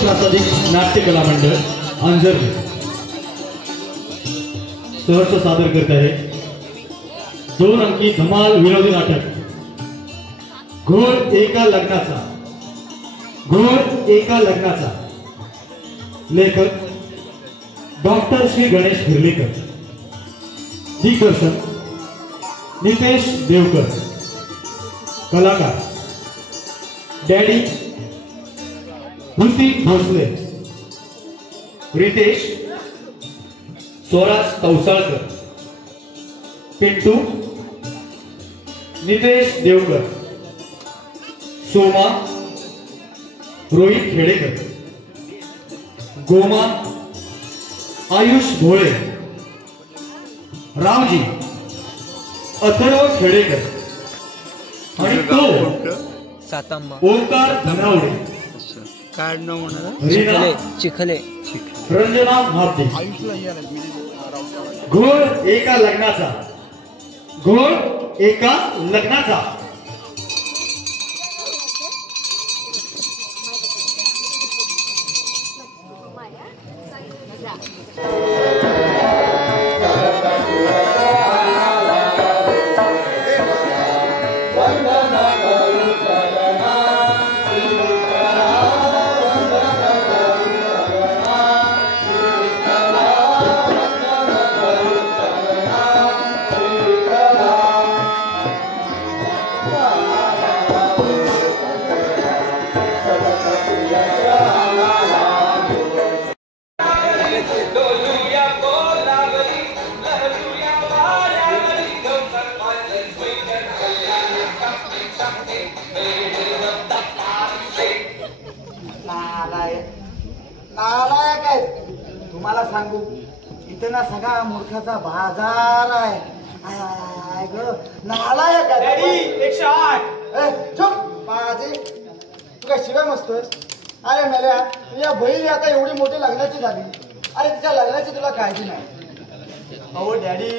प्रासादिक नाट्य कला मंडळ अंजर्ली सहर्ष सादर करत आहे 2 अंकी धमाल विनोदी नाटक घोर एका लग्नाचा लेखक डॉक्टर श्री गणेश हिरलेकर, दिग्दर्शन नितेश देवकर, कलाकार डॅडी भूती भोसले, रितेश स्वराज तवसाळकर, पिंटू नितेश देवकर, सोमा रोहित खेडेकर, गोमा आयुष भोळे, रामजी अथर्व खेडेकर आणि तो ओंकार धनावडे, चिखले रंजना महाते. घोर एका लग्नाचा तुम्हाला सांगू इथे ना सगळा मूर्खाचा बाजार आहे. नालायक चुप माझे तू काय शिवाय मस्तोय. अरे मेल्या तुझ्या बहिणी आता एवढी मोठी लग्नाची झाली. अरे तिच्या लग्नाची तुला काळजी नाही. अहो डॅडी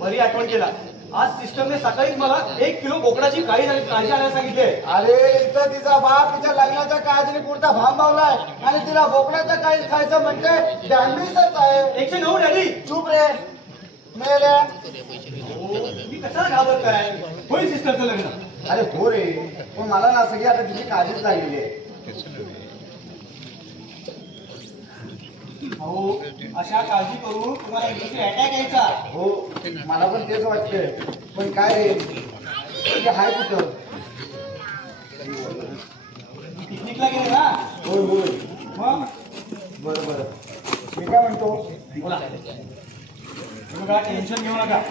बरी आठवण केला. आज सिस्टमने सकाळीच मला 1 किलो बोकडाची काळजी आणायला सांगितले. अरे इथं तिचा बाप तिच्या लग्नाच्या काळजीने पुरता भांबावलाय आणि तिला बोकडाच्या काळजी खायचं म्हणजे डॅमेजच आहे. 109 डॅडी. चुप रे मेल्या. मी कशाला घाबरत काय होईल सिस्टरचं लग्न. अरे हो रे पण मला ना सगळी आता तिची काळजीच लागलेली आहे. अहो अशा काळजी करून तुम्हाला अटॅक यायचा. हो मला पण तेच वाटतंय. पण काय रे तुझे हाय कुठं. पिकनिकला गेले ना. होय होय मग बरं बरं मी काय म्हणतो बोला. तुम्ही काय टेन्शन घेऊ नका.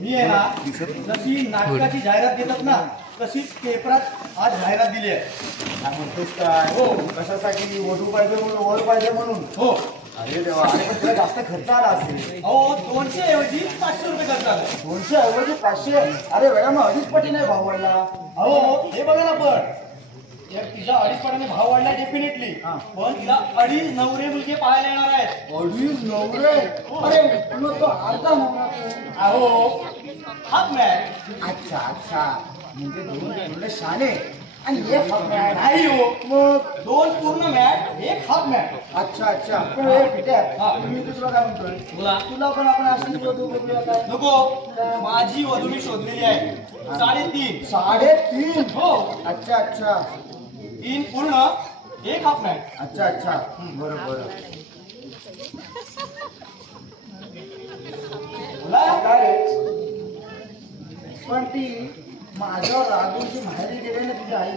मी आहे ना जशी नाटकाची जाहिरात देतात ना तशीच पेपरात आज जाहिरात दिली आहे. काय म्हणतोस काय. हो कशासाठी वधू पाहिजे म्हणून वर पाहिजे म्हणून. हो. अरे देवा अरे पण तुला जास्त खर्च आला असेल. अहो 200 ऐवजी 500 रुपये खर्च आला. 200 ऐवजी 500. अरे वेळा मग 2.5 पटीने भाव वाढला. अहो हे बघा ना पण तिचा 2.5 पटीने भाव वाढला डेफिनेटली. पण तिला 2.5 नवरे मुलगे पाहायला येणार आहेत. 2.5 नवरे. अरे मग तो अर्धा नवरा. अहो हाफ मॅच. अच्छा अच्छा म्हणजे 2 पूर्ण शाणे आणि 1 हाफ मॅच. नाही हो मग 2 पूर्ण मॅच 1 हाफ मॅच. अच्छा अच्छा पण हे पिट्या मी तुला काय म्हणतोय बोला. तुला पण आपण अशी वधू बघूया काय. नको माझी वधू मी शोधलेली आहे 3.5. 3.5. हो. अच्छा अच्छा 3 पूर्ण 1 हाफ मॅच. अच्छा अच्छा बरं बरं. बोला काय रे पण ती माझ्यावर रागूनची माहेरी गेली ना तुझी आई.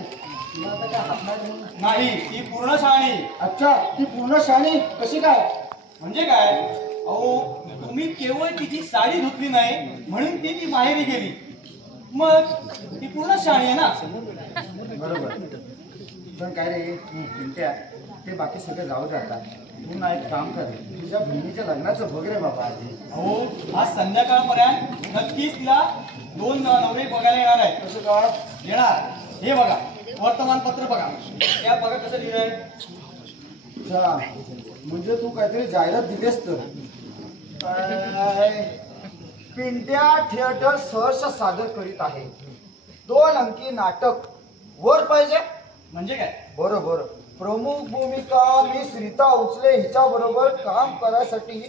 तुला आता काय हातमार म्हणून. नाही ती पूर्ण शहाणी. अच्छा ती पूर्ण शाणी कशी काय. म्हणजे काय अहो तुम्ही केवळ तिची साडी धुतली नाही म्हणून ती माहेरी गेली. मग ती पूर्ण शहाणी आहे ना. बरोबर. पण काय रे पिंट्या ते बाकी सगळं जाऊ दे आता. तू ना एक काम कर तुझ्या बहिणीच्या लग्नाचं बघ रे बाबा आधी. हो आज संध्याकाळपर्यंत नक्कीच तिला 2 नवरे बघायला येणार आहे. कसं काय येणार हे बघा वर्तमानपत्र बघा. त्या बघा कसं लिहिलंय. अच्छा म्हणजे तू काहीतरी जाहिरात दिलीस तर. पिंट्या थिएटर सहर्ष सादर करीत आहे 2 अंकी नाटक वर पाहिजे. म्हणजे काय बरं बरं प्रमुख भूमिका मिस रीता उचले हिच्या बरोबर काम करायसाठी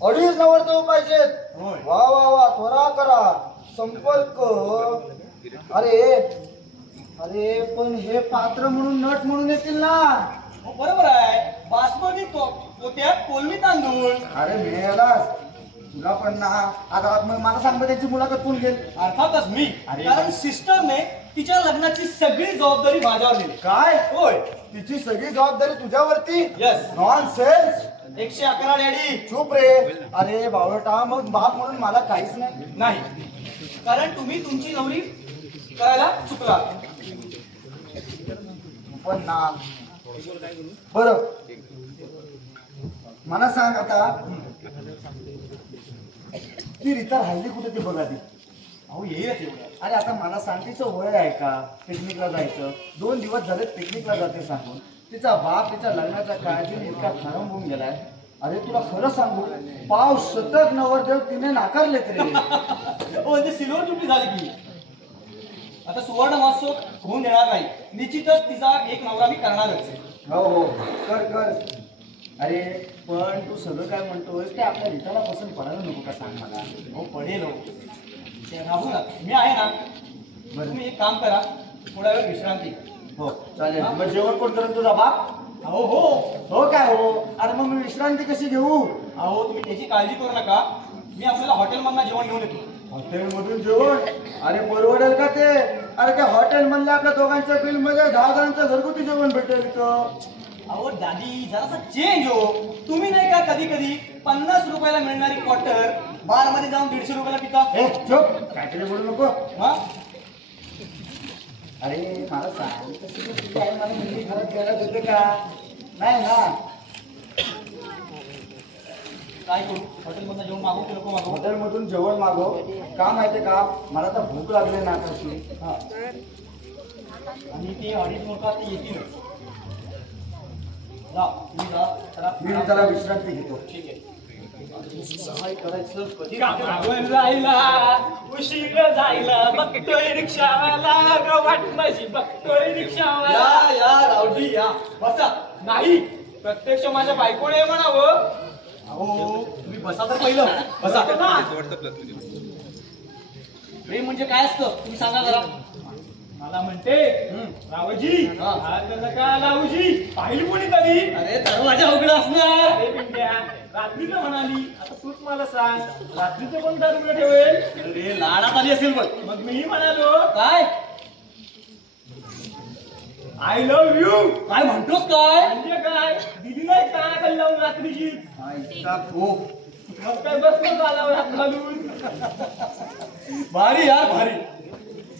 2.5 नवरदेव पाहिजेत. होय. वा वा वा, त्वरा करा, संपर्क. अरे अरे पण हे पात्र म्हणून, नट म्हणून येतील ना? हो, बरोबर आहे. बासमती पोत्यात कोलमी तांदूळ. अरे मेलास तुला पण ना. आता मला सांग, त्याची मुलाखत कोण घेईल? अर्थातच मी. अरे. कारण सिस्टरने तिच्या लग्नाची सगळी जबाबदारी माझ्यावर दिली. काय? होय. तिची सगळी जबाबदारी तुझ्यावरती? Yes. Non sense. 111 डॅडी. चुप रे. अरे बावळटा, मग बाप म्हणून मला काहीच नाही. नाही, कारण तुम्ही तुमची नवरी करायला चुकला. पण ना बर, मला सांग आता, ती रीता राहिली कुठे ते बघा ती. अहो येईल. अरे आता मला सांग, तिचं वय आहे का पिकनिकला जायचं? 2 दिवस झाले पिकनिकला जाते सांगून. तिचा बाप तिच्या लग्नाच्या काळजीने इतका खरम होऊन गेलाय. अरे तुला खरं सांगू, 5 शतक नवरदेव तिने नाकारलेत रे. हो, म्हणजे सिल्वर जुबली झाली की. आता सुवर्ण महोत्सव होऊन देणार नाही. निश्चितच तिचा एक नवरा मी करणारच. हो हो, कर कर. अरे पण तू सगळं काय म्हणतोय ते आपल्या रीताला पसंत पडायला नको का, सांग मला. हो पडेल. हो ते राहू ना, मी आहे ना. बरं. तुम्ही एक काम करा, थोडा वेळ विश्रांती. हो चालेल. मग जेवण कोण करेल, तुझा बाप? अहो हो. हो काय हो? अरे मग मी विश्रांती कशी घेऊ? अहो तुम्ही त्याची काळजी करू नका. मी आपल्याला हॉटेलमधनं जेवण घेऊन येतो. हॉटेलमधून जेवण? अरे परवडेल का ते? अरे त्या हॉटेल मधल्या का दोघांच्या बिल मध्ये 10 जणांचं घरगुती जेवण भेटेल इथं. अहो दादी, जरासा चेंज हो. तुम्ही नाही का कधी कधी 50 रुपयाला मिळणारी क्वार्टर बार मध्ये जाऊन 150 रुपयाला पिता? ए चुप, काहीतरी बोलू नको. हा? अरे मला सांग, तसं तुझी आई मला मुलगी घरात घ्यायला देते का? नाही ना. काय करू? हॉटेलमधनं जेवण मागवू की नको मागवू? हॉटेलमधून जेवण मागव. का माहितीये का, मला तर भूक लागली ना तशी. हा. आणि ते ऑडिट मोठा ते येतीलच. जा, तुम्ही जा. चला. मी त्याला विश्रांती घेतो. ठीक आहे. काय करायचं? कधी कामावर जायला उशीर जायला बघतोय रिक्षावाला ग वाट माझी बघतोय रिक्षावाला. या या रावजी या, बसा. नाही, प्रत्यक्ष माझ्या बायकोने म्हणावं. अहो तुम्ही बसा तर पहिलं. बसा. प्रेम म्हणजे काय असतं तुम्ही सांगा जरा. मला म्हणते रावजी हा. हात नका लावूजी, पाहिली कोणी कधी? अरे दरवाजा उघडा असणार. अरे पिंट्या, रात्रीचं म्हणाली, आता तूच मला सांग, रात्रीचं कोण दार उघडं ठेवेल? अरे लाडात आली असेल पण. मग मीही म्हणालो काय आय लव्ह यू. काय म्हणतोस काय? म्हणजे काय, दिली नाही कानाखाली लावून रात्रीची? आईचा खूप. मग काय बसलो आल्यावर हात घालून. भारी यार भारी.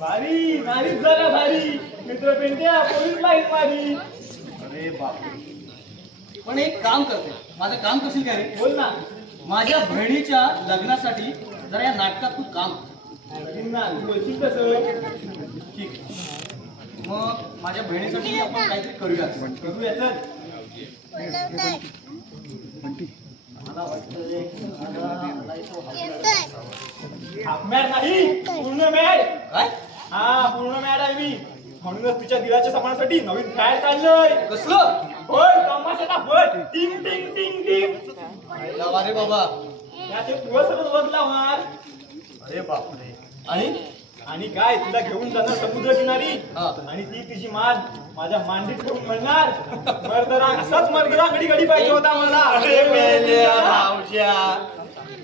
भारी नारीच झाला भारी. मित्र पेंट्या पोलीस लाईन मारी. अरे बापरे. पण एक काम करते, माझं काम करशील काय रे? बोल ना. माझ्या बहिणीच्या लग्नासाठी जरा या नाटकात तू काम. ना तू बोलशील कसं? ठीक. मग माझ्या बहिणीसाठी आपण काहीतरी करूया. करूया चल. मला मॅड नाही, पूर्ण मॅड. काय हा पूर्ण मॅड आहे मी. म्हणूनच तिच्या दिलाच्या समानासाठी नवीन फॅड काढलंय. कसलं? होय, तमाशाचा फट. टिंग टिंग टिंग टिंग. अरे बाबा. त्याचे पुरस्कार बदला मार. अरे बापरे. आणि काय, तिला घेऊन जाणार समुद्र किनारी. हा. आणि ती तिची मान माझ्या मांडीत ठेवून म्हणणार, मर्दरा असाच मर्दरा घडी घडी पाहिजे होता मला. अरे मेल्या रावच्या,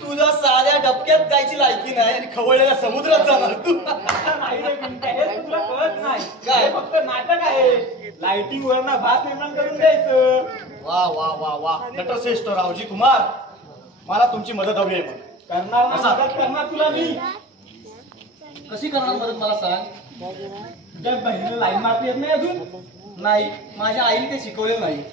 तुझा साध्या डबक्यात जायची लायकी नाही आणि खवळलेल्या समुद्रात जाणार तू. नाही रे पिंट्या, हे तुला कळत नाही. काय? हे फक्त नाटक आहे. लाइटिंग वरना भास निर्माण करून द्यायचं. वा वा वा वा, नटश्रेष्ठ रावजी कुमार. मला तुमची मदत हवी आहे. मग करणार ना, मदत करणार तुला मी. कशी करणार मदत मला सांग. तुझ्या बहिणीला लाईन मारता येत नाही अजून? नाही, माझ्या आईने ते शिकवलेलं नाही.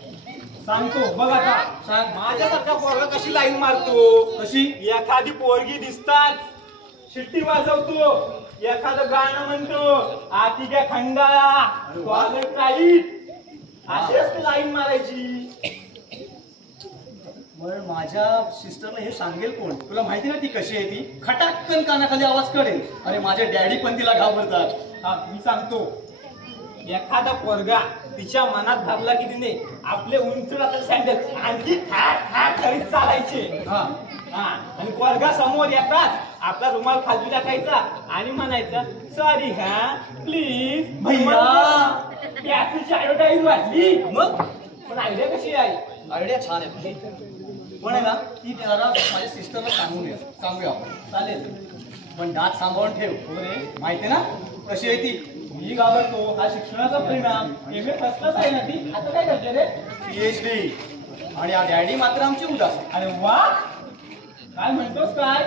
सांगतो बघ आता. सांग. माझ्यासारखा पोरगा कशी लाईन मारतो? कशी? एखादी पोरगी दिसतात, शिट्टी वाजवतो, एखादं गाणं म्हणतो, आती घ्या खंडाळा, स्वागत टाईट, अशी असते लाईन मारायची. मग माझ्या सिस्टरला हे सांगेल कोण? तुला माहिती ना ती कशी आहे ती? खटाकन कानाखाली आवाज करेल. अरे माझे डॅडी पण तिला घाबरतात. हा मी सांगतो, एखादा पोरगा तिच्या मनात धरला की तिने आपले उंच सँडल आणखी ठाक ठाक करीत चालायचे. हा हा आणि वर्गा समोर येतात आपला रुमाल खाली टाकायचा आणि म्हणायचा सॉरी हा प्लीज भैया. त्याची ऍडव्हर्टाईज वाटली. मग पण आयडिया कशी आहे? आयडिया छान आहे पण आहे ना ती जरा माझ्या सिस्टरला सांगूया आपण. चालेल. पण दात सांभाळून ठेव. माहिती ना कशी आहे ती. मी घाबरतो. हा शिक्षणाचा परिणाम. एम.ए. फर्स्ट क्लास आहे ना ती. आता काय करते रे? PhD. आणि आ डॅडी मात्र आमची उदास. अरे वा, काय म्हणतोस काय?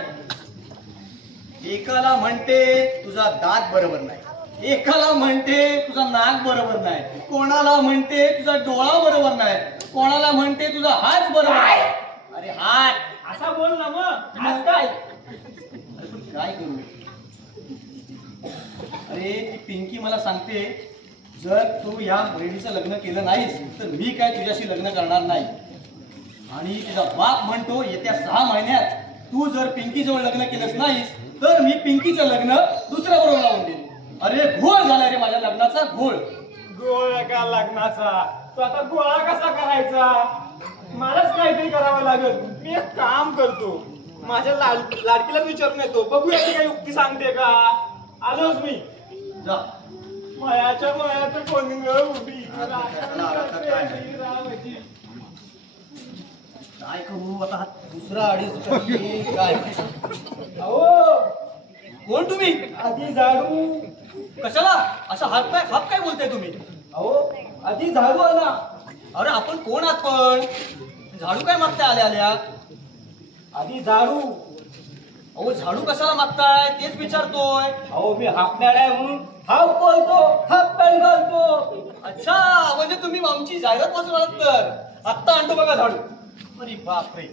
एकाला म्हणते तुझा दात बरोबर नाही, एकाला म्हणते तुझा नाक बरोबर नाही, कोणाला म्हणते तुझा डोळा बरोबर नाही, कोणाला म्हणते तुझा हात बरोबर नाही. अरे हात असा बोल ना मग. आज काय? काय करू. अरे ती पिंकी मला सांगते जर तू या बहिणीचं लग्न केलं नाहीस तर मी काय तुझ्याशी लग्न करणार नाही. आणि तिचा बाप म्हणतो येत्या 6 महिन्यात तू जर पिंकी जवळ लग्न केलंच नाहीस तर मी पिंकीचं लग्न दुसऱ्या बरोबर लावून देईन. अरे घोळ झाला रे माझ्या लग्नाचा घोळ. गोळा का लग्नाचा? तो आता गोळा कसा करायचा? मलाच काहीतरी करावं लागेल. मी एक काम करतो, माझ्या लाडकीला विचारून येतो, बघूया ती काही युक्ती सांगते का. आलोच मी. जा. मयाच्या मयाचं कोणग उभी काय करू आता. दुसरा अडीच काय. अहो कोण तुम्ही. आधी झाडू. कशाला असा हात काय बोलताय तुम्ही. अहो आधी झाडू आला. अरे आपण कोण आहात पण. झाडू काय मागताय आल्या आल्या. आधी झाडू. अहो झाडू कशाला मागताय तेच विचारतोय. अहो मी हाकणार आहे म्हणून हाफ बोलतो, हाफ पॅन्ट घालतो. अच्छा म्हणजे तुम्ही आमची जाहिरात वाचून आलात तर. आत्ता आणतो बघा झाडू. अरे बापरे.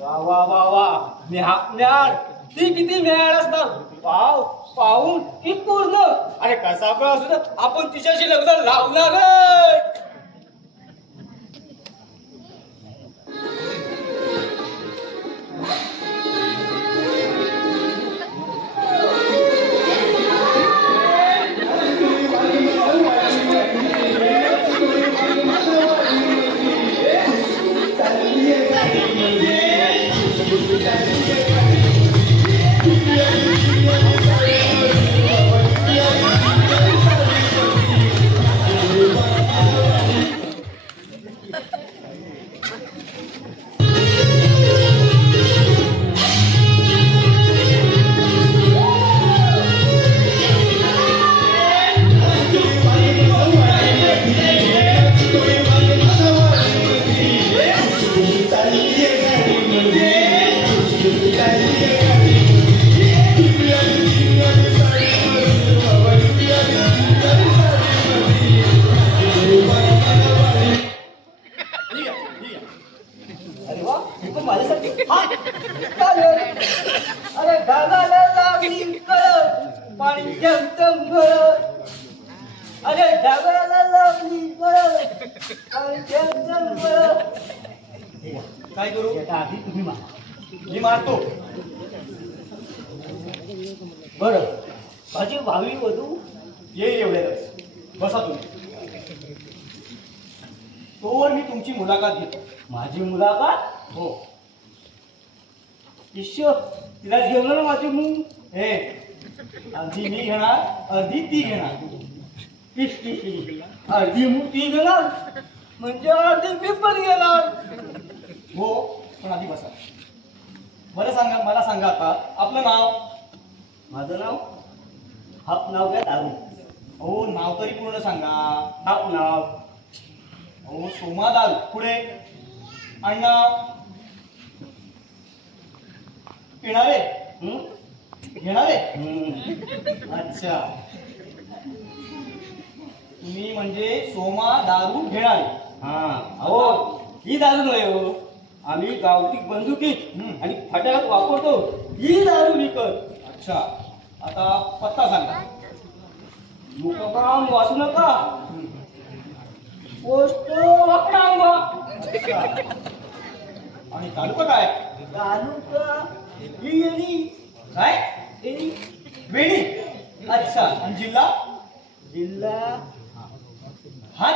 वा वा वा वा. मी हाकणार. ती किती मिळाल असणार. पाव पाहून की पूर्ण. अरे कसा पण असू तर आपण तिच्याशी लग्न लावणार. अरे वा, मी पण माझ्यासाठी. चालेल. अरे ढगाला लागली कळ पाणी जमतम गळ. अरे ढगाला लागली कळ पाणी जमतम गळ. काय करू. आधी तुम्ही मारा. मी मारतो. बरं माझी भावी वधू येईल एवढ्याच. बसा तुम्ही. तोवर मी तुमची मुलाखत घेतो. माझी मुलाखत. हो. ईश्वर तिला घेऊन ना माझी मुंग. हे अर्धी मी घेणार अर्धी ती घेणार. अर्धी मुंग ती घेणार म्हणजे अर्धी मी पण घेणार. हो पण आधी बसा. बरं सांगा मला सांगा आता आपलं नाव. माझं नाव हाप नाव घ्या दारू. हो नाव तरी पूर्ण सांगा. हाप नाव. हो सोमादाल. पुढे आडनाव. पिणारे घेणारे. अच्छा तुम्ही म्हणजे सोमा दारू घेणारे. हा अहो ही दारू नाही हो. आम्ही गावठी बंदुकी आणि फटाक्यात वापरतो ही दारू विकत. अच्छा आता पत्ता सांगा. मुखकाम वाचू नका. पोस्ट वक्रांग. आणि तालुका काय. तालुका येणी. काय येणी. वेणी. अच्छा आणि जिल्हा. जिल्हा हात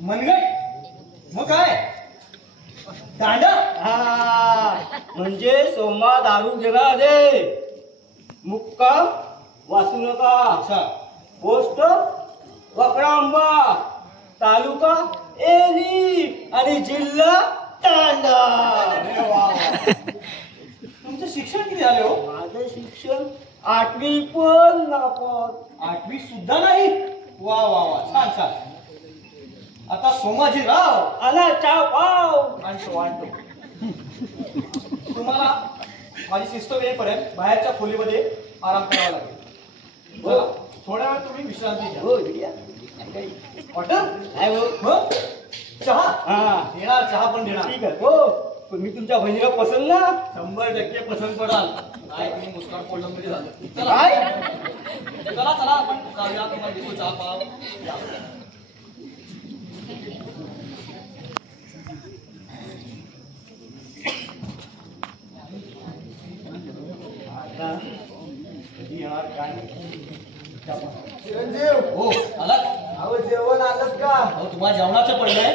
मनगट मग काय दांडा म्हणजे सोमा दारू घेणार रे. मुक्का वाचू नका. अच्छा पोस्ट वकडा आंबा, तालुका एली आणि जिल्हा तांडा. अरे वा वा. तुमचं शिक्षण किती झाले हो? माझं शिक्षण 8वी पण नापास. 8वी सुद्धा नाही. वा वा वा छान छान. आता सोमाजीराव आला चाव पाव आणि वाटतो. तुम्हाला माझी सिस्टर येईपर्यंत बाहेरच्या खोलीमध्ये आराम करावा लागेल. चला, थोड्या वेळ तुम्ही विश्रांती घ्या. हो दिया. हॉटेल काय हो? मग चहा हा देणार, चहा पण देणार. ठीक आहे. हो तुम्ही तुमच्या बहिणीला पसंत ना. 100% पसंत पडाल. काय तुम्ही मुस्कान फोल्डर मध्ये झालं. चला काय चला चला आपण जाऊया. तुम्हाला देतो चहा पाव. या. आता कधी येणार काय चिरंजीव हो आलात. अहो जेवण आलंच का? अहो तुम्हाला जेवणाचं पडलंय.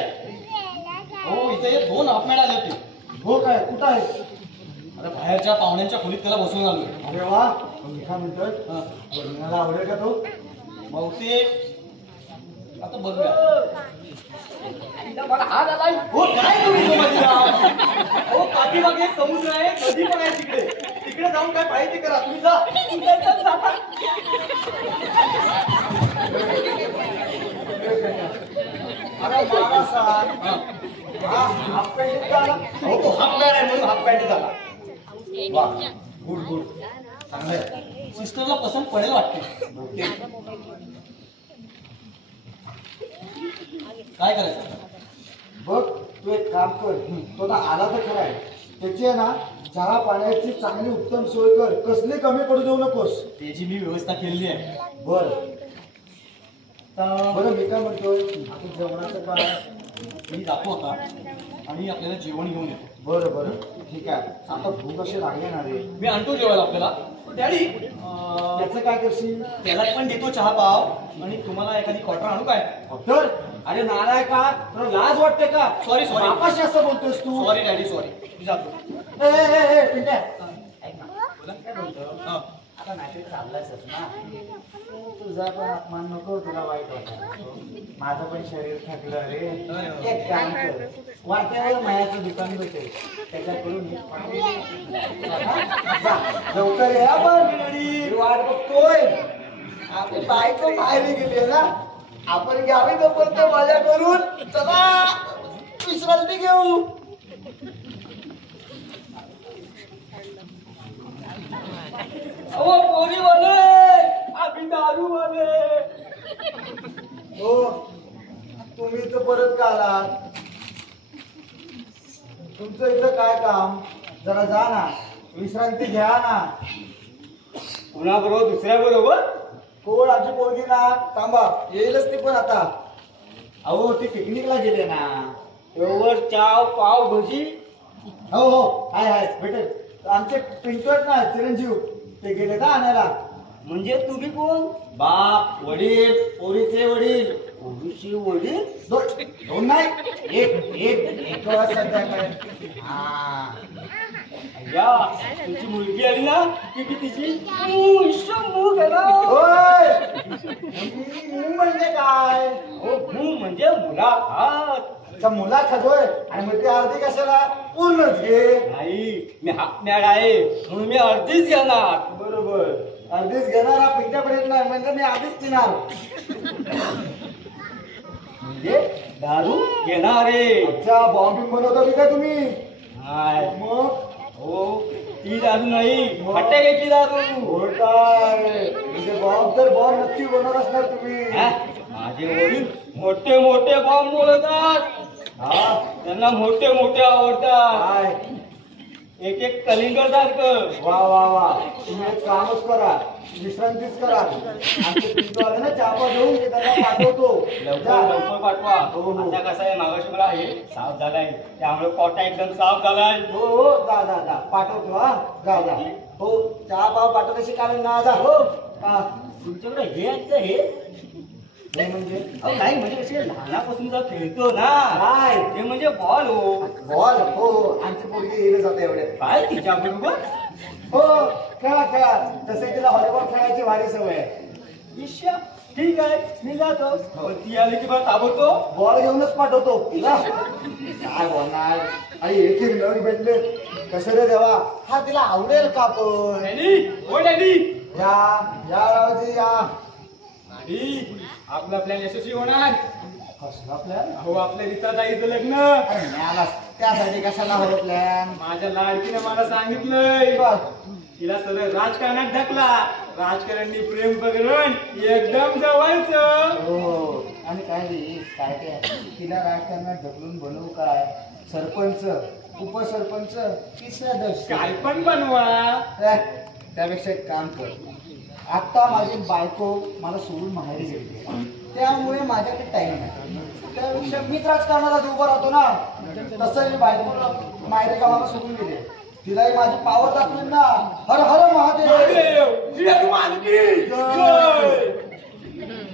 हो इथे 2 हाफमॅड आले होते. हो काय कुठं आहे? आता बाहेरच्या पाहुण्यांच्या खोलीत त्याला बसवून आलोय. अरे वा मी काय म्हणतोय हा. बहिणीला आवडेल का तो? बहुतेक आता बघूया. मला हात आलाय. हो काय तुम्ही समजराव? हो पाठीमागे समुद्र आहे, नदी पण आहे तिकडे. तिकडे जाऊन काय पाहिजे ते करा. तुम्ही जा. अरे मला सांग. हा. हाफ पॅन्ट घाला. हो तो हाफ पॅन्ट आहे म्हणून हाफ पॅन्ट झाला. वा गुड गुड चांगलंय. सिस्टरला पसंत पडेल वाटते. काय करायचं? बघ तू एक काम कर. तो आता आला तर खरा आहे. त्याची आहे ना चहा पाण्याची चांगली उत्तम सोय कर. कसली कमी पडू देऊ नकोस. त्याची मी व्यवस्था केलेली आहे. बर आता बरं मी काय म्हणतोय आता जेवणाचं काय? मी जातो आता आणि आपल्याला जेवण घेऊन येतो. बरं बरं ठीक आहे. आता भूक अशी लागली ना रे. मी आणतो जेवायला आपल्याला. डॅडी त्याचं काय करशील? त्याला पण देतो चहा पाव आणि तुम्हाला एखादी क्वार्टर आणू काय? डॉक्टर अरे नालाय का? तुला लाज वाटते का? Sorry, sorry. बापाशी असं बोलतोस तू? Sorry daddy sorry. मी जातो. ए पिंट्या ऐक ना. बोला. काय बोलतो? हा. आता नाटक चाललायच ना. तुझा पण अपमान नको तुला वाईट वाटत. माझं पण शरीर थकलं रे. एक काम कर वाट्यावर मायाचं दुकान भेटेल त्याच्याकडून लवकर या पण मी वाट बघतोय. आपली बायको बाहेर गेली ना. आपण घ्यावी तोपर्यंत मजा करून चला विश्रांती घेऊ. अहो पोरी वाले आम्ही दारू वाले. हो तुम्ही इथं परत का आलात? तुमचं इथं काय काम? जरा जा ना विश्रांती घ्या ना. पुन्हा बरोबर दुसऱ्या बरोबर कोण आमची पोरगी ना. थांबा येईलच ती पण आता. अहो ती पिकनिकला गेले ना. एवढ चाव पाव भजी. हो हो हाय हाय भेटेल. आमचे पिंटू आहेत ना चिरंजीव ते गेले का आणायला. म्हणजे तुम्ही कोण? बाप वडील पोरीचे वडील. पोरीची वडील? दोन नाही एक एक एक संध्याकाळी. हा या तुमची मुलगी आली ना की तिची मूळ गेला. होय म्हणजे काय? हो मूळ म्हणजे मुलाखत. त्या मुला खातोय आणि मग ते अर्धी कशाला पूर्णच घे. नाही मी हाफमॅड आहे म्हणून मी अर्धीच घेणार. बरोबर अर्धीच घेणार. हा पिंट्यापर्यंत नाही म्हणजे मी आधीच पिणार. म्हणजे दारू घेणारे. अच्छा बॉम्बिंग बनवत होती का तुम्ही? हाय मग हो ती दारू नाही फटाक्याची दारू. होताय म्हणजे बॉम्ब तर बॉम्ब नक्की बनवत असणार तुम्ही. हा? माझे वडील मोठे मोठे बॉम्ब बोलतात. हा त्यांना मोठे मोठे आवडतात. काय एक एक कलिंगड सारखं. वा वा वा तुम्ही एक कामच करा विश्रांतीच करा. आमचे पिंटू आले ना चापा घेऊन मी त्यांना पाठवतो. लवकर जा. लवकर पाठवा. हो, हो. आता कसं आहे मागाशी मला हे साफ झालाय त्यामुळे पोटा एकदम साफ झालाय. हो हो जा जा जा पाठवतो. हा जा जा. हो चहा पाव पाठवण्याची कारण ना जा. हो हा तुमच्याकडे हे आहेत का हे? हे म्हणजे अहो नाही म्हणजे असे लहानापासून जर खेळतो ना काय ते म्हणजे बॉल हो. बॉल हो आमची पोरगी येईल जाते एवढे काय तिच्या बरोबर हो खेळा खेळा तसे तिला व्हॉलीबॉल खेळायची भारी सवय आहे ईश्या ठीक आहे मी जातो पण ती आली की बरं ताबडतो बॉल घेऊनच पाठवतो तिला काय बोलणार आई एक एक नग भेटले कसं रे देवा हा तिला आवडेल का पण डॅडी ओ डॅडी या या रावजी या डॅडी आपला प्लॅन यशस्वी होणार. कसला प्लॅन अहो आपल्या रीताताईचं लग्न. अरे न्याला त्यासाठी कशाला हवं प्लॅन माझ्या लाडकीने मला सांगितलंय तिला सरळ राजकारणात ढकला. राजकारणी प्रेम प्रकरण एकदम जवळचं. हो आणि काय रे काय काय तिला राजकारणात ढकलून बनवू काय सरपंच उपसरपंच तिसऱ्या दर्श काय पण बनवा. त्यापेक्षा एक काम कर आता माझी बायको मला सोडून माहेरी गेली त्यामुळे माझ्याकडे टाइम नाही त्यापेक्षा मीच राजकारणाला उभा राहतो ना तसं मी बायकोला माहेरी गावाला सोडून गेले तिलाही माझी पावर दाखवेल ना हर हर महादेव महादेव, जिजाऊ मालकी, जय.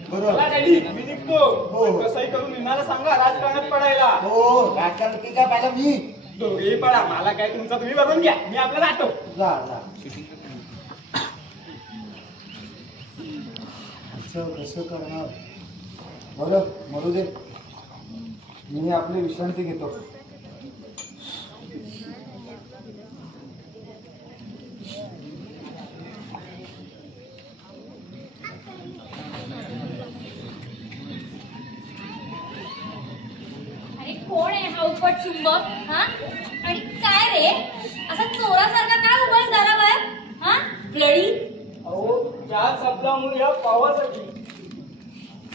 बरोबर चला डॅडी मी निघतो. हो. पण कसंही करून निघाला सांगा राजकारणात पडायला. हो राजकारण की काय पाहिलं मी दोघेही पडा मला काय तुमचा तुम्ही बघून घ्या मी आपला जातो. जा जा असं कसं करणार बरं मरू दे मी आपली विश्रांती घेतो अरे कोण आहे हा उपट चुंबक हा आणि काय रे असा चोरासारखा काय उभा आहेस दाराबाहेर हा ब्लडी अहो चहा संपल्यामुळे या पावासाठी.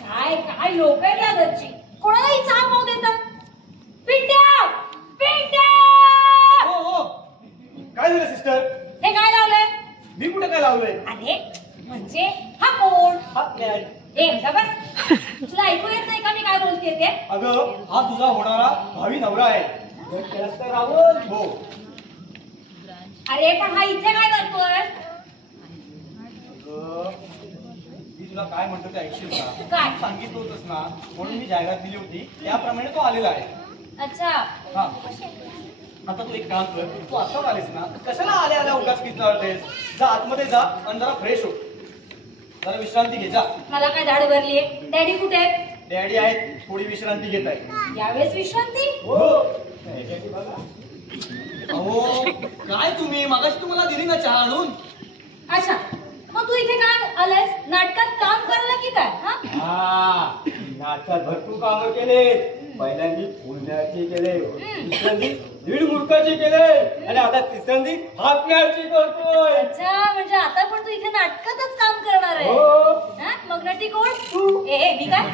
काय काय लोक आहेत लागतची कोणालाही चहा पाव देतात पिंट्या पिंट्या हो हो काय झालं सिस्टर. हे काय लावलंय मी कुठे काय लावलंय. अरे म्हणजे हा कोण हा प्लॅन. ए का बस तुला ऐकू येत नाही का मी काय बोलतेय ते अगं हा तुझा होणारा भावी नवरा आहे. जर केलास तर रावण. हो अरे पण हा इथे काय करतोय अगं, मी तुला काय म्हणतो ते ऐकशील का काय? सांगितलं होतंस ना म्हणून मी जाहिरात दिली होती त्याप्रमाणे तो आलेला आहे. अच्छा हा आता तू एक काम कर तू आत्ताच आलीस ना कशाला आल्या आल्या उगाच किचनावतेस जा आतमध्ये जा आणि जरा फ्रेश हो जरा विश्रांती घे जा. मला काय धाड भरलीये डॅडी कुठे आहे डॅडी आहेत थोडी विश्रांती घेत आहे. यावेळेस विश्रांती हो अहो काय तुम्ही मागाशी तुम्हाला दिली ना चहा आणून. अच्छा मग तू इथे काय आलायस नाटकात काम करायला की काय हा हा नाटकात भरपूर कामं केले. पहिल्यांदी फुलण्याची केले दुसऱ्यांदी दीड मुडकाची केले आणि आता तिसऱ्यांदी हातण्याची करतोय. अच्छा म्हणजे आता पण तू इथे नाटकातच काम करणार आहे हो. हा? मग नटी कोण ए मी काय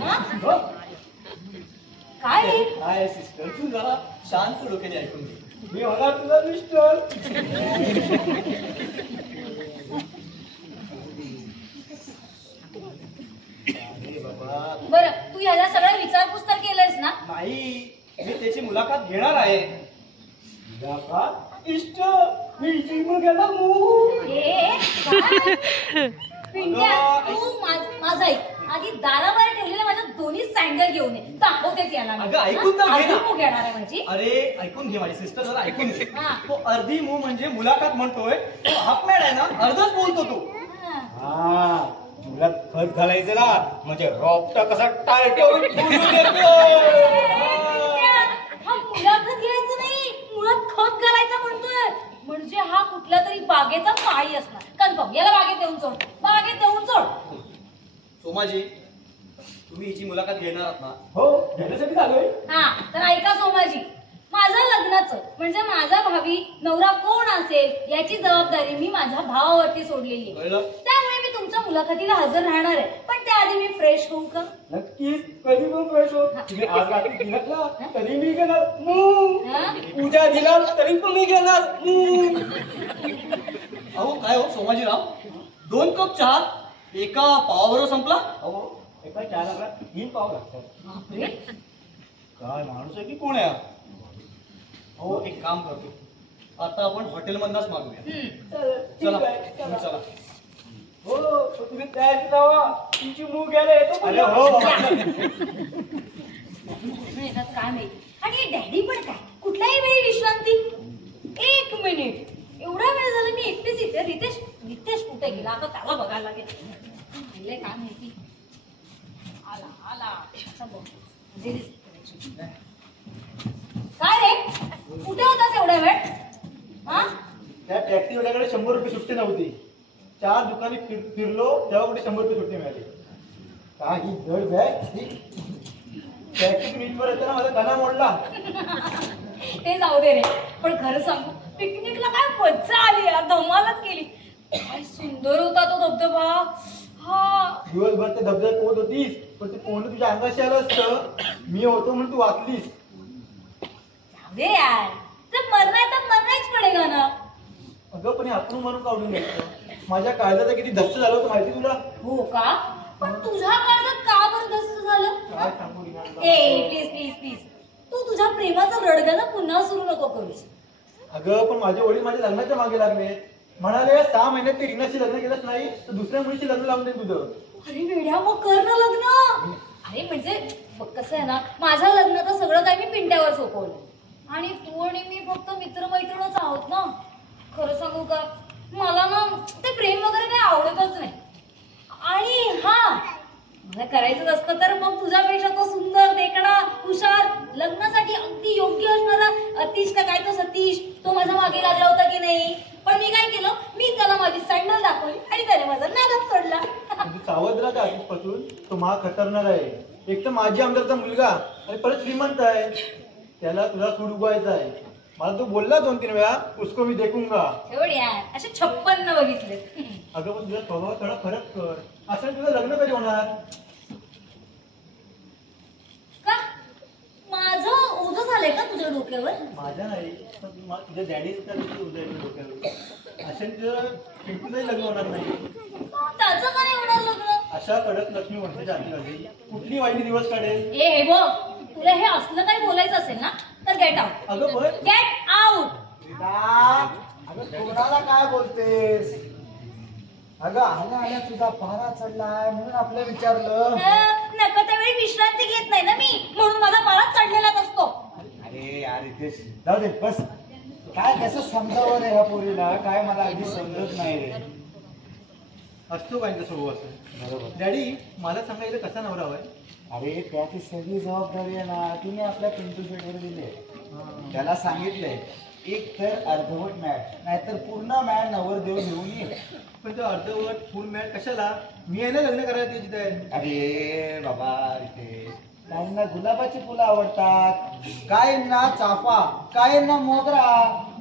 हा? हो. काय हे? काय सिस्टर तू जरा शांत डोक्याने ऐकून घे. मी होणार तुझा मिस्टर. अरे बाबा बरं तू याला सगळं विचारपूस तर केलंयस ना नाही मी त्याची मुलाखत घेणार आहे. इष्ट मी जिम गेला मूळ. ए काय पिंट्या तू माझा ऐक आधी दारावर ठेवलेल्या माझ्या दोन्ही सँडल घेऊन ये दाखवतेच याला मी. अगं, ऐकून तर घे ना. आधी तू घेणार आहे माझी अरे ऐकून घे माझी सिस्टर जरा ऐकून घे. हा. तो अर्धी मू म्हणजे मुलाखत म्हणतोय तो हाफमॅड आहे ना अर्धच बोलतो तू. हा. हा तुला खत घालायचं ना म्हणजे रॉपटा कसा टाळट्यावर फुलून येतोय. हा मुलाखत घ्यायचं नाही मुळात खत घालायचं म्हणतोय म्हणजे हा कुठला तरी बागेचा माळी असणार कन्फर्म याला बागेत देऊन सोड बागेत देऊन सोड सोमाजी तुम्ही हिची मुलाखत घेणार आहात ना. हो घेण्यासाठी झालोय. हा तर ऐका सोमाजी माझं लग्नाचं म्हणजे माझा भावी नवरा कोण असेल याची जबाबदारी मी माझ्या भावावरती सोडलेली आहे कळलं. त्यामुळे मी तुमच्या मुलाखतीला हजर राहणार आहे पण त्याआधी मी फ्रेश होऊ का नक्कीच कधी पण फ्रेश हो. तुम्ही आज रात्री दिलात ना तरी मी घेणार मूळ. हा? उद्या दिला तरी पण मी घेणार मूळ. अहो काय हो सोमाजीराव 2 कप चहा एका पावाबरोबर संपला. अहो एका चहाला 3 पाव लागतात. बापरे. काय माणूस आहे की कोण आहे हा? अहो एक काम करतो आता आपण हॉटेलमधनच मागूया. हम्म. चला तुम्ही चला. हो तो तुम्ही तयारी जावा तुमची मूग घ्यायला येतो अरे हो कुठून येतात काय माहिती. आणि डॅडी पण काय कुठल्याही वेळी विश्रांती. 1 मिनिट एवढा वेळ झाला मी एकटीच इथे. रितेश रितेश कुठे गेला आता त्याला बघायला लागेल. काय माहिती. आला आला अच्छा बघ काय रे कुठे होतास एवढ्या वेळ. हा त्या टॅक्सीवाल्याकडे 100 रुपये सुट्टी नव्हती. 4 दुकाने फिरलो तेव्हा कुठे 100 रुपये सुट्टी मिळाली. का ही जड बॅग टॅक्सी मीटवर येताना माझा गणा मोडला. ते जाऊ दे रे. पण खरं सांगू पिकनिकला काय मज्जा आली यार. धमालच केली. काय सुंदर होता तो धबधबा. हा दिवसभर ते धबधबे पोहत होतीस पण ते पोहणं तुझ्या अंगाशी आलं असतं. मी होतो म्हणून तू वाचलीस. जाऊ दे यार. तर मरणार तर मरणारच पडेगा ना. अगं पण हे आपण म्हणून काढून घ्यायचं. माझ्या काळजाचा किती दस्त झालं होतं माहिती तुला. हो का पण तुझ्या काळजात का बरदस्त झालं. काय सांगू रिना. ए प्लीज प्लीज प्लीज तू तुझ्या प्रेमाचं रडगाणं पुन्हा सुरू नको करूस. अगं पण माझे वडील माझ्या लग्नाच्या मागे लागले. म्हणाले 6 महिन्यात ते रिनाशी लग्न केलंच नाही तर दुसऱ्या मुलीशी लग्न लावून दे तुझं. अरे वेड्या मग कर ना लग्न. अरे म्हणजे बघ कसं आहे ना माझ्या लग्नाचं सगळं काही मी पिंट्यावर सोपवलं आणि तू आणि मी फक्त मित्रमैत्रिणच आहोत ना. खरं सांगू का मला ना ते प्रेम वगैरे काही आवडतच नाही. आणि हा मला करायचंच असतं तर मग तुझ्यापेक्षा तो सुंदर देखणा हुशार लग्नासाठी अगदी योग्य असणारा अतिश का काय तो सतीश तो माझ्या मागे लागला होता की नाही. पण मी काय केलं मी त्याला माझी सँडल दाखवली आणि त्याने माझा नादच सोडला. सावध राहा आधीपासून. तो महा खतरनाक आहे. एक तर माझी आमदारचा मुलगा आणि परत श्रीमंत आहे. त्याला तुला सूड उगवायचा आहे. मला तो बोलला 2-3 वेळा उसको मी देखूंगा. एवढी यार असे 56 बघितले. अगं पण तुझा स्वभाव थोडा फरक कर. असं तुझं लग्न कधी होणार. का माझं ओझं झालंय का तुझ्या डोक्यावर. माझ्या नाही पण तुझ्या डॅडीचं डोक्यावर. अशा तुझं बिलकुलही लग्न होणार नाही. त्याचं काय होणार लग्न. अशा कडक लक्ष्मी वर्षाच्या आधी कुठली वाईट दिवस काढेल. ए हे बघ तुला हे असलं काही बोलायचं असेल ना तर गेट आउट. अगं पण गेट आउट. अगं कोणाला काय बोलतेस. अगं आल्या आल्या तुझा पारा चढलाय म्हणून आपलं विचारलं. नका त्यावेळी विश्रांती घेत नाही ना मी म्हणून माझा पारा चढलेलाच असतो. अरे यार रितेश जाऊ दे बस. काय कसं समजावं रे ह्या पोरीला काय मला अगदी समजत नाही रे. असतो काय स्वभाव असं. बरोबर. डॅडी मला सांगायचं कसा नवरा हवाय. अरे त्याची सगळी जबाबदारी आहे ना तिने आपल्या पिंटू शेटवर दिली. त्याला सांगितलंय एक तर अर्धवट मॅट नाहीतर पूर्ण मॅट नवरदेव घेऊन ये. पण तो अर्धवट फुल मॅट कशाला. मी आहे ना लग्न करायला त्याची तयारी. अरे बाबा रितेश काहींना गुलाबाची फुलं आवडतात काहींना चाफा काहींना मोगरा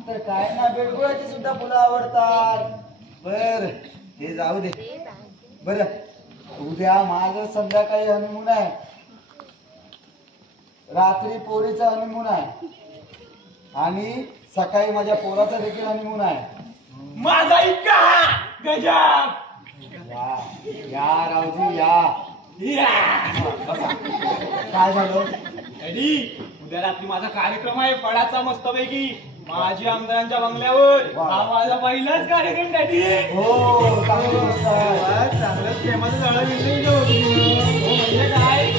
तर काहींना बेडगुळाची सुद्धा फुलं आवडतात. बर ते जाऊ दे. बर उद्या माझं संध्याकाळी हनीमून आहे. रात्री पोरीचा हनीमून आहे आणि सकाळी माझ्या पोराचा देखील हनीमून आहे. माझा इतका गजब. या या रावजी या. काय झालं. डॅडी उद्या रात्री माझा कार्यक्रम आहे फळाचा मस्तपैकी माझी आमदारांच्या बंगल्यावर. हा माझा पहिलाच कार्यक्रम डॅडी. हो चांगली गोष्ट आहे. चांगलं प्रेमाचं झाडं गेलं म्हणजे काय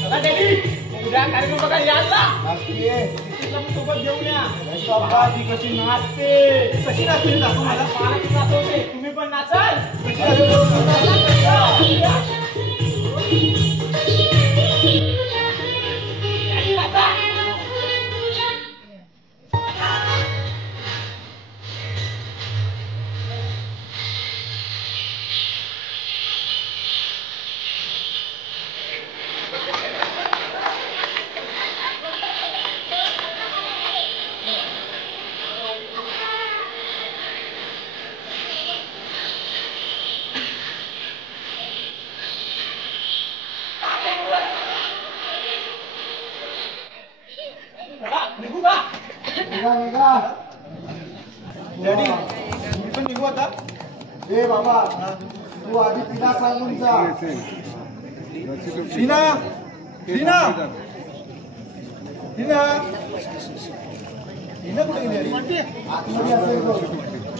चला डॅडी उद्या कार्यक्रम बघा याल ना. नक्की ये. तिला पण सोबत घेऊन या. येस बाबा. ती कशी नाचते कशी नाचते दाखव मला. मला नाचवते तुम्ही पण नाचाल. निघू का निघा निघा. डॅडी मी पण निघू आता. ए बाबा तू आधी तिला सांगून जा. रीना रीना रीना रीना कुठे गेली. आतमध्ये असेल बघ.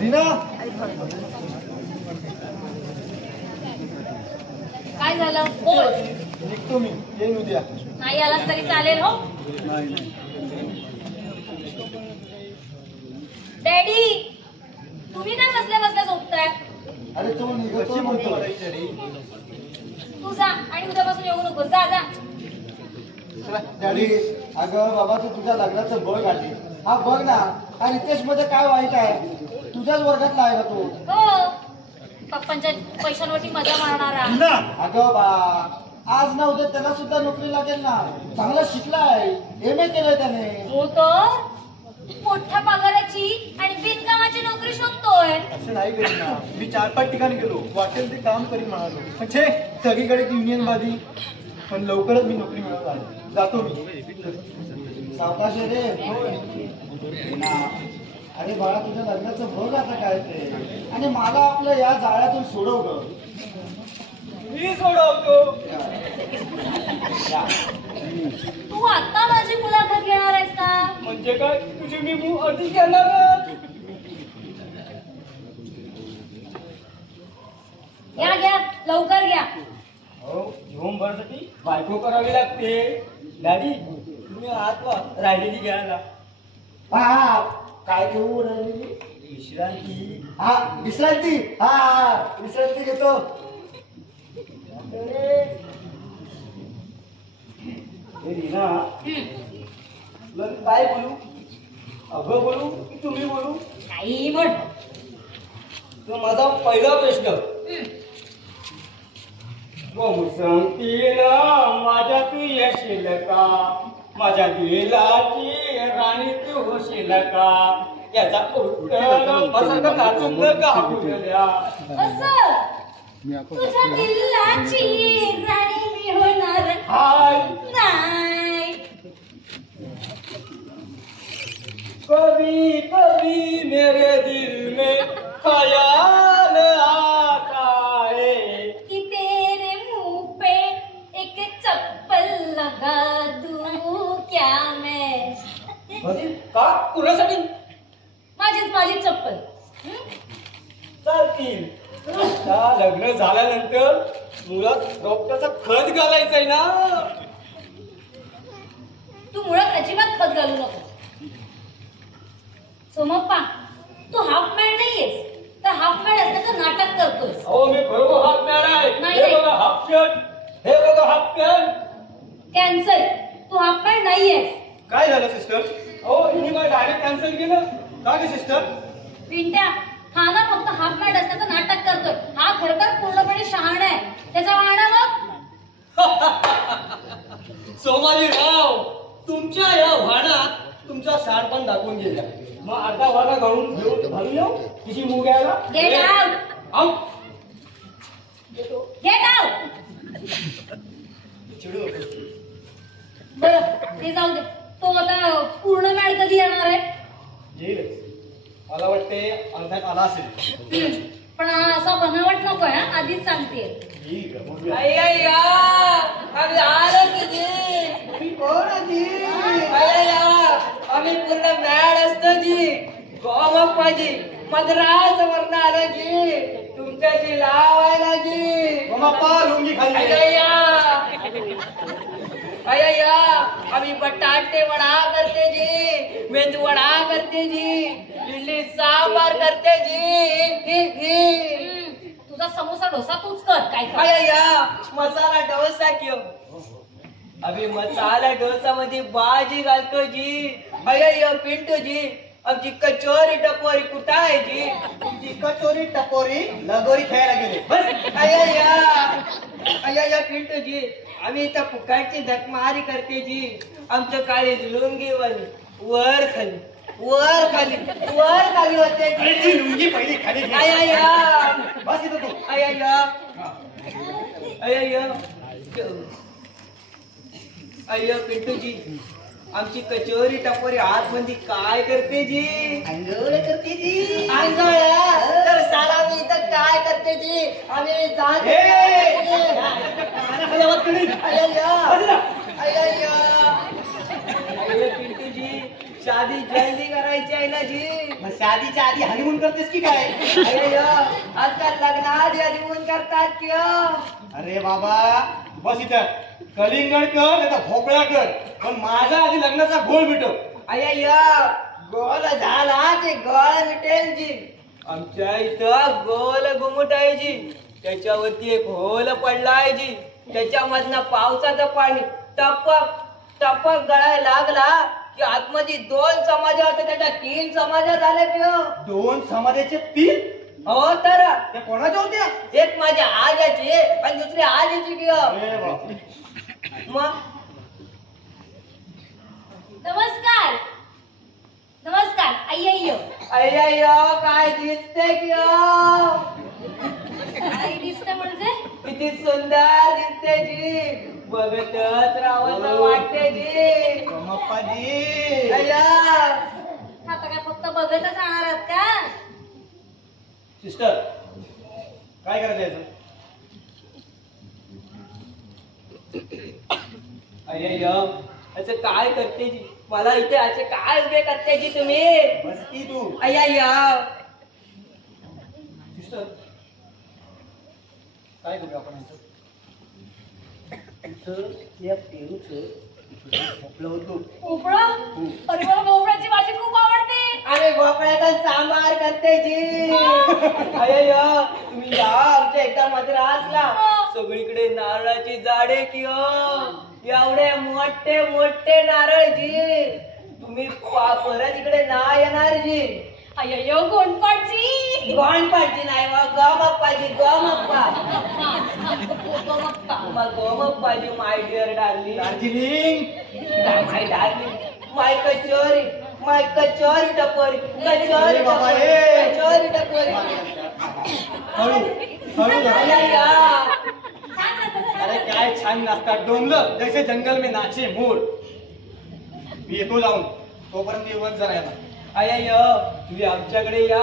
रीना काय झालं बोल. निघतो मी, येईन उद्या. नाही आलास तरी चालेल हो. डॅडी तुम्ही काय बसल्या बसल्या झोपताय. अरे तो निघतो म्हणतो. तू जा आणि उद्यापासून येऊ नको. जा जा. डॅडी अगं बाबा तू तुझ्या लग्नाचं बघ आधी. हा बघ ना, हा रितेश मध्ये काय वाईट आहे. तुझ्याच वर्गातला आहे का तो. हो पप्पांच्या पैशांवरती मजा मारणारा. अगं बा आज ना उद्या त्याला सुद्धा नोकरी लागेल ना. चांगला शिकलाय, MA केलंय त्याने. हो तर मोठ्या पगाराची आणि बिनकामाची नोकरी शोधतोय. असं नाही करीन ना. मी 4-5 ठिकाणी गेलो, वाटेल ते काम करीन म्हणालो. म्हणजे सगळीकडे युनियन बाजी. पण लवकरच मी नोकरी मिळवणार आहे. जातो मी. सावकाश आहे रे ना. अरे बाळा तुझ्या लग्नाचं बघ आता काय ते. आणि मला आपलं या जाळ्यातून सोडवलं. मी सोडवतो. तू आता माझी मुलाखत घेणार आहेस का. म्हणजे काय तुझी मी अर्धी घेणार. घ्या घ्या लवकर घ्या. हो घेऊन भरसाठी बायको करावी लागते. दादी तुम्ही आहात राहिलेली घ्यायला. हा काय घेऊ राहिली. विश्रांती. हा विश्रांती. हा विश्रांती घेतो. रीना तुला काय बोलू. अगं बोलू की तुम्ही बोलू. काही म्हण. तो माझा पहिला प्रश्न. सांगतील माझ्या तू येशील का. माझ्या दिलाची राणी तू होशील का. याचा उत्तर पसंत नाचून का बोलल्या. असं तुझ्या दिलाची राणी मी होणार हाय नाही. कभी कभी मेरे दिल में ख्याल आता है कि तेरे मुंह पे एक चप्पल लगा दूं क्या मैं. का कुणासाठी. माझी चप्पल. चालतील. लग्न झाल्यानंतर मुळात डॉक्टरचा खत घालायचंय ना. तू मुळात अजिबात खत घालू नको. सोमप्पा तू हाफ मॅन नाहीयेस तर हाफ मॅन असल्याचं नाटक करतोयस. हो मी बरोबर हाफ मॅन आहे. नाही, हे नाही. बघा हाफ शर्ट. हे बघा हाफ पॅन्ट. कॅन्सल. तू हाफ मॅन नाहीयेस. काय झालं सिस्टर. हो हिने मला डायरेक्ट कॅन्सल केलं. का गे सिस्टर. पिंट्या हा ना फक्त हाफ मॅन असल्याचं नाटक करतोय. हा खरं पूर्णपणे शहाणा आहे. त्याचा वाहना मग. सोमाली राव तुमच्या या वाहनात तुमचा शहाणपण दाखवून गेला. मग अर्धा वाहना घालून घालून येऊ तिची मुग्याला. Get out. Out. Get out. बरं ते जाऊ दे. तो आता पूर्ण मॅड कधी येणार आहे. येईल. मला वाटते अर्ध्यात आला असेल. पण असा बनावट नकोय हा आधीच सांगते. आम्ही आलो की आम्ही पूर्ण मॅड असतो जी. गोमाप्पाजी मद्रास वरण आलो जी. तुमच्याशी लावायला जी. गोमाप्पा लुंगी खाली. आम्ही बटाटे वडा करते जी. मेंदू वडा करते जी. इडली सांबार करते जी. तुझा समोसा डोसा तूच कर. काय मसाला डोसा क्यों. अभी मसाला डोसा मध्ये भाजी घालतो जी. पिंटू जी आमची कचोरी टपोरी कुठं आहे जी. तुमची कचोरी टपोरी लगोरी खेळायला गेले. पिंटू जी आम्ही इथं फुकाटची धकमारी करते जी. आमचं काळी लुंगीवाली वर खाली वर खाली वर खाली होते जी. लुंगी पहिली खाली घे. बस इथं तू. पिंटू जी आमची कचोरी टपोरी आतमध्ये काय करते जी. आंघोळ करते जी. आंघोळ्या तर साला मी इथं काय करते जी. आम्ही पिंटू जी शादी जल्दी करायची आहे ना जी. मग शादीच्या आधी हनीमून करतेस की काय. आजकाल लग्नाआधी हनीमून करतात किंवा अरे बाबा बस इथं कलिंगड कर नाही तर भोपळा कर पण माझा आधी लग्नाचा घोळ मिटव. अय्या गोल झाला ते गोळ मिटेल जी. आमच्या इथं गोल घुमट आहे जी. त्याच्यावरती एक होल पडला आहे जी. त्याच्यामधनं पावसाचं पाणी टपक टपक गळायला लागला की आतमध्ये 2 समाज होते त्याच्या 3 समाज झाले की हो. 2 समाजाचे 3? हो तर त्या कोणाच्या होत्या? एक माझ्या आज्याची आणि दुसरी आजीची की हो. अरे बापरे. मग नमस्कार नमस्कार अय्यो अय्या काय दिसते की हो. काय दिसतंय म्हणजे किती सुंदर दिसते जी. बघतच राहावं वाटते जी. कमप्पाजी. अय्या आता काय फक्त बघतच राहणार आहात का? सिस्टर काय करायचं याचं? अय्या असं काय करते जी. मला इथे असे काय उभे करते जी तुम्ही. बस की तू. अय्या सिस्टर काय करूया आपण याचं? इथं या पेरूचं भोपळं होतं. भोपळा अरे मला भोपळ्याची भाजी खूप आवडते. अरे भोपळ्याचा सांबार करते जी. अय्या तुम्ही या आमच्या एकदा मद्रासला. सगळीकडे नारळाची झाडे की हो. एवढे मोठे मोठे नारळ जी. तुम्ही परत इकडे नाही येणार जी. अय्यो गोंडपाटची गणपती नाही मग गोमप्पाजी गोमप्पा. गोमप्पा. मग Gomappaji my dear darling. Darjeeling. My darling my कचोरी टपोरी अरे बाबा, ए. कचोरी टपोरी. हळू हळू जरा. अय्या अरे काय छान नाचतात डोंगर जैसे जंगल में नाचे मोर. मी येतो जाऊन तोपर्यंत येऊन जरा येणार. अय्या तुम्ही आमच्याकडे या.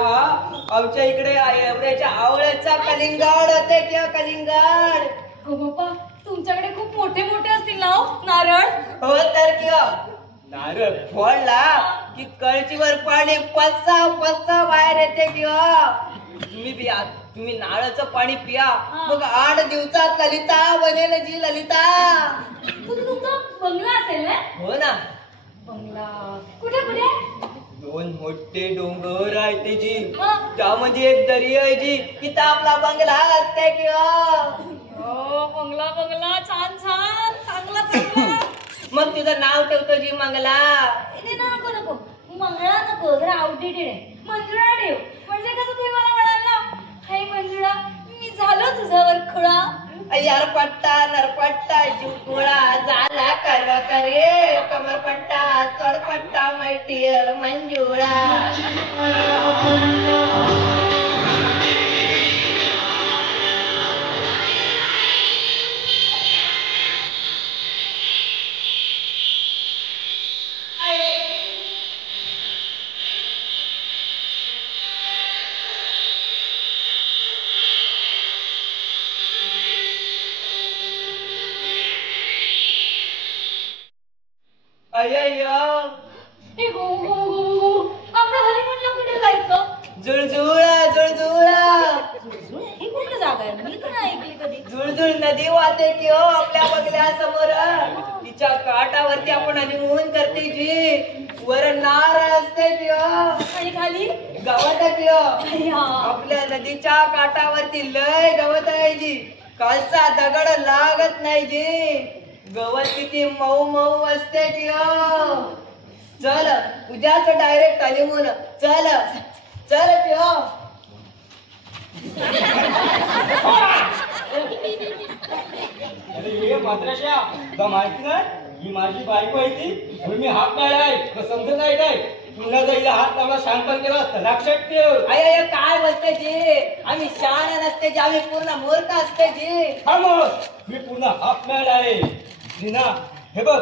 आमच्या इकडे एवढ्याच्या आवळ्याचा कलिंगड होते किंवा कलिंगड. गोमप्पा तुमच्याकडे खूप मोठे मोठे असतील ना हो नारळ. हो तर किंवा नारळ फोडला की कळचीवर पाणी पस्सा पस्सा बाहेर येते किंवा. तुम्ही नारळाचं पाणी पिया. मग 8 दिवसात ललिता बनेल जी ललिता. तुमचा बंगला असेल ना. हो ना. बंगला कुठे कुठे? 2 मोठे डोंगर आहे ते जी. मग? त्यामध्ये एक दरी आहे जी. तिथं आपला बंगला असते किंवा. हो बंगला बंगला छान छान चांगला चांगला. मग तुझं नाव ठेवतो जी मंगला. नाही नको नको मंगळा नको जरा आउटडेटेड आहे. मंजुळा ठेव म्हणजे कसं तुम्ही मला म्हणाल ना हाय मंजुळा मी झालो तुझ्यावर खुळा. यारपट्टा नरपट्टा जुकुळा झाला कर करे कमरपट्टा चढपट्टा माय डिअर मंजुळा. अय्या हे गो गो गो गो आपल्या हनीमूनला कुठे जायचं? जुळजुळा जुळजुळा. ही कुठली जागा आहे? मी तर नाही ऐकली कधी. जुळजुळ नदी वाहते की हो आपल्या बंगल्यासमोर. तिच्या काठावरती आपण हनीमून करते जी. वर नारळ असते की हो आणि खाली गवत की हो. अय्या. आपल्या नदीच्या काठावरती लय गवत आहे जी. कालचा दगड लागत नाही जी. गवत किती मऊ मऊ असते की हो. चल उद्याच डायरेक्ट हनीमून. चल चल की हो. अरे ये मात्राशा तुला माहिती नाही ही माझी बायको आहे ती. म्हणून मी हात काढाय समजत आहे काय. तुला जर हिला हात लावला शांतपण केला असतं लक्षात ठेव. अय्या काय बोलते जी. आम्ही शहाणे नसते जी. आम्ही पूर्ण मूर्ख असते जी. हा मग मी पूर्ण हाफ मॅड आहे. नीना हे बघ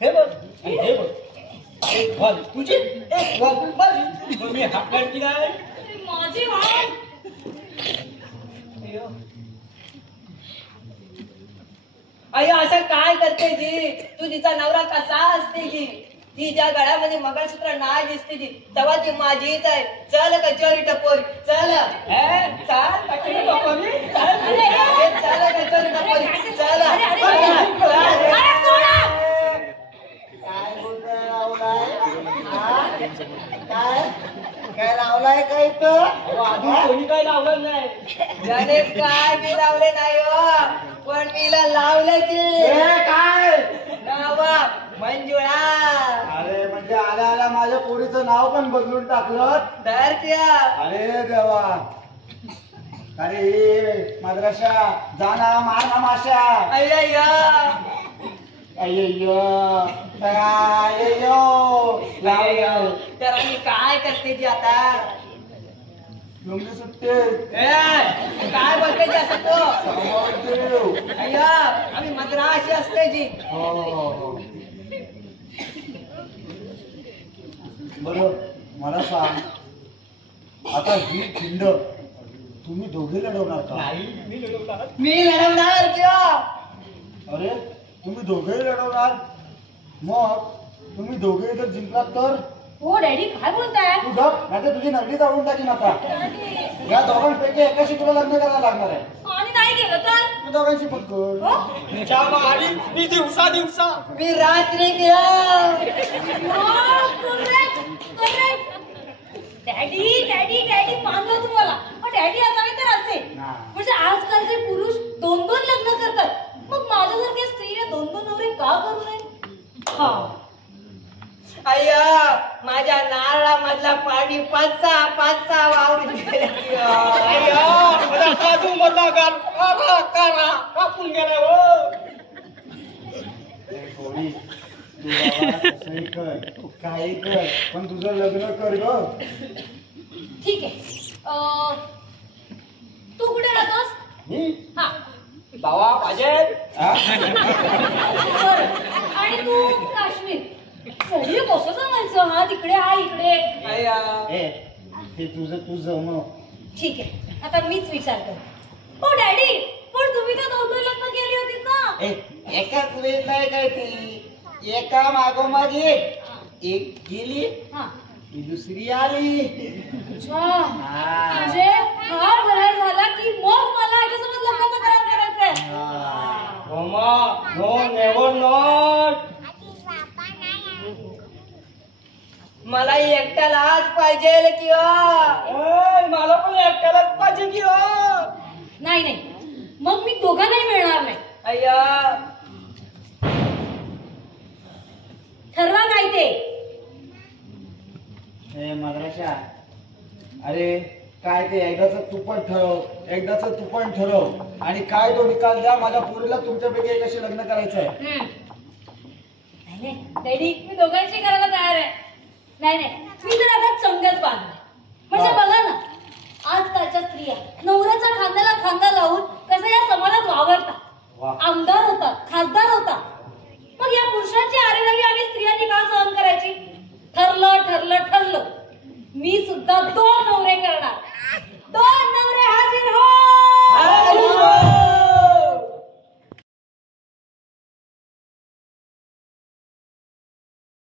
हे बघ आणि हे बघ. एक बाजू तुझी एक बाजू. मग मी हाफ मॅड की नाही. माझी वाट. अय्या असं काय करते जी. तू तिचा नवरा कसा असते जी. तिच्या गळ्यामध्ये मंगळसूत्र नाही दिसते ती तेव्हा ती माझीच आहे. चल कचोरी टपोरी चल. चाल कचोरी टपोरी, चाल. चल कचोरी टपोरी चल. अरे सोडा. काय बोलतोय लावलाय? हा? काय लावलाय का इथं? अजून कोणी काही लावलं नाही. त्याने काय मी लावले नाही हो, पण मीला लावलं की हे काय? नावा मंजुळा. अरे म्हणजे आल्या आल्या माझ्या पोरीचं नाव पण बदलून टाकलं. तर त्या अरे देवा. अरे मद्राशा जाना माना माशा. अय्या अय्यो अय्यो लावलं. तर आम्ही काय करते जी आता? लुंगी सुट्टे काय बोलते जी असं तो? सावरदेव. अय्या आम्ही मद्राशी असते जी. हो. बरं मला सांग आता ही खिंड तुम्ही दोघे लढवणार का? नाही, मी लढवणार. मी लढवणार किंवा अरे तुम्ही दोघेही लढवणार मग तुम्ही दोघेही जर जिंकलात तर हो डॅडी काय बोलताय? तू गप नाही तर तुझी नगडी जाऊन टाकीन आता. या दोघांपैकी एकाशी तुला लग्न करायला लागणार आहे. आणि नाही केलं तर? मी दोघांशी पक्क. हो? तुझ्या मारी मी दिवसा मी रात्री किंवा डॅडी डॅडी डॅडी मानलं तुम्हाला, पण डॅडी असावे तर असे. हा. म्हणजे आजकालचे पुरुष 2-2 लग्न करतात, मग माझ्यासारख्या स्त्रीने 2-2 नवरे का करू नये? हा अय्या माझ्या नारळामधला पाणी पाच-सहा वावरून गेले. अजून मधला गाल कापून गेला हो. थोडी तू बाबा कसंही कर काही कर पण तुझं लग्न कर ग. ठीक आहे. तू कुठे राहतोस? मी हा बाबा पाहिजे. बरं. आणि तू काश्मीर कधी कसं जमायचं? हा तिकडे हा इकडे. अय्या ए ते तुझं तू जमव. ठीक आहे, आता मीच विचार कर. हो डॅडी, पण तुम्ही तर 2 लग्न केली होती ना? एकाच वेळ नाही काय ती एका मागोमाग एक गेली हा ती दुसरी आली. अच्छा. हा. म्हणजे हा करार झाला की मग मला याच्यासोबत लग्नाचा करार करायचा आहे. Mamma no never not. मला एकट्यालाच पाहिजे किंवा मला पण एकट्यालाच पाहिजे की हो. नाही नाही, मग मी दोघांनाही मिळणार नाही. अय्या ठरवा काय ते. हे मद्राशा अरे काय ते एकदाच तू पण ठरव आणि काय तो निकाल द्या. माझ्या पोरीला तुमच्यापैकी एकाशी लग्न करायचं आहे. नाही नाही डॅडी, मी दोघांशी करायला तयार आहे. नाही नाही, मी तर आता चंगच बांधलाय. म्हणजे बघा ना, आजकालच्या स्त्रिया नवऱ्याच्या खांद्याला खांदा लावून कसं या समाजात वावरतात, आमदार होतात, खासदार होतात. मग या पुरुषांची आरेरावी आम्ही स्त्रियांनी का सहन करायची? ठरलं मी सुद्धा 2 नवरे करणार.